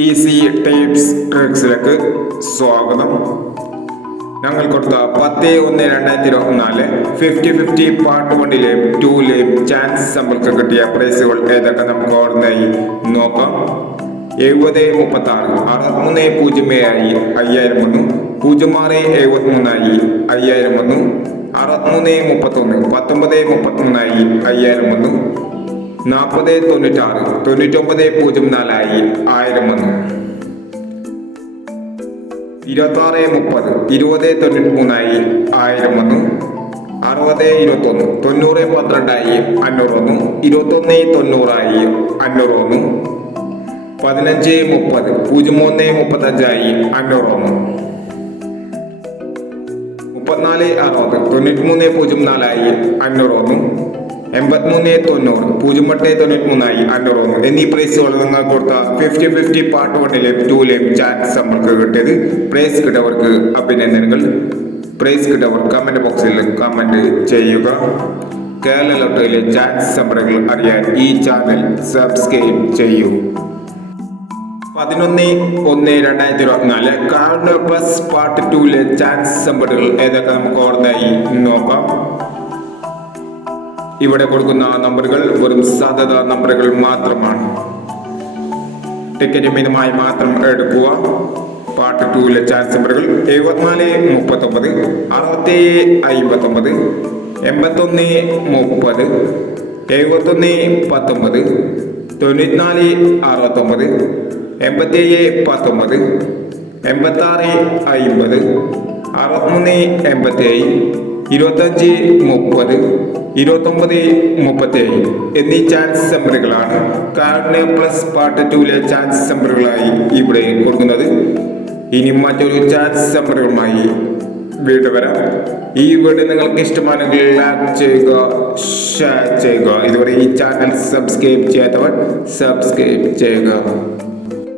Easy tips ട്രിക്സിലേക്ക് സ്വാഗതം. ഞങ്ങൾ കൊടുത്ത 10/1/2024 50-50 പാർട്ട് 1-ലെയും 2-ലെയും ചാൻസ് സമ്പൾക്ക് കിട്ടിയ പ്രൈസുകൾ ഏതൊക്കെ നമുക്ക് ഓർമ്മയായി നോക്കാം. 70-36 63-0 5000 വന്നു. 06-73 5000 വന്നു. 63-31 19-33 5000 വന്നു. 40-96 99-04 1000 വന്നു. 26-30 20-93 1000 വന്നു. 60-21 90-12 500 വന്നു. 21-90 500 വന്നു. 15-30 03-35 500 വന്നു. 34-60 93-04 500 വന്നു. 83-90 08-93 500 വന്നു. എന്നീ പ്രൈസുകൾ നിങ്ങൾ കൊടുത്ത 50-50 പാർട്ട് 1-ലെയും 2-ലെയും ചാൻസ് നമ്മൾക്ക് കിട്ടിയത്. പ്രൈസ് കിട്ടിയവർക്ക് അഭിനന്ദനങ്ങൾ. പ്രൈസ് കിട്ടിയവർ കമന്റ് ബോക്സിൽ കമന്റ് ചെയ്യുക. കേരള ലോട്ടറിയിലെ ചാൻസ് നമ്പറുകൾ അറിയാൻ ഈ ചാനൽ സബ്സ്ക്രൈബ് ചെയ്യൂ. 11-1-2024 കാർഡ് പ്ലസ് പാർട്ട് 2-ലെ ചാൻസ് നമ്പറുകൾ ഏതൊക്കെ നമുക്ക് ഓർമ്മയായി നോക്കാം. ഇവിടെ കൊടുക്കുന്ന നമ്പറുകൾ വെറും സാധ്യത നമ്പറുകൾ മാത്രമാണ്. ടിക്കറ്റ് മിതമായി മാത്രം എടുക്കുക. പാർട്ട് 2-ലെ ചാൻസ് നമ്പറുകൾ 74-39 67-59 81-30 71-19 94-69 87-19 86-50 63-87 25-30 29-37 എന്നീ ചാൻസ് നമ്പറുകളാണ് കാർഡ് പ്ലസ് പാർട്ട് 2-ലെ ചാൻസ് നമ്പറുകളായി ഇവിടെ കൊടുക്കുന്നത്. ഇനി മറ്റൊരു ചാൻസ് നമ്പറുകളുമായി വീണ്ടും വരാം. ഈ വീഡിയോ നിങ്ങൾക്ക് ഇഷ്ടമാണെങ്കിൽ ലൈക്ക് ചെയ്യുക, ഷെയർ ചെയ്യുക. ഇതുവരെ ഈ ചാനൽ സബ്സ്ക്രൈബ് ചെയ്യാത്തവർ സബ്സ്ക്രൈബ് ചെയ്യുക.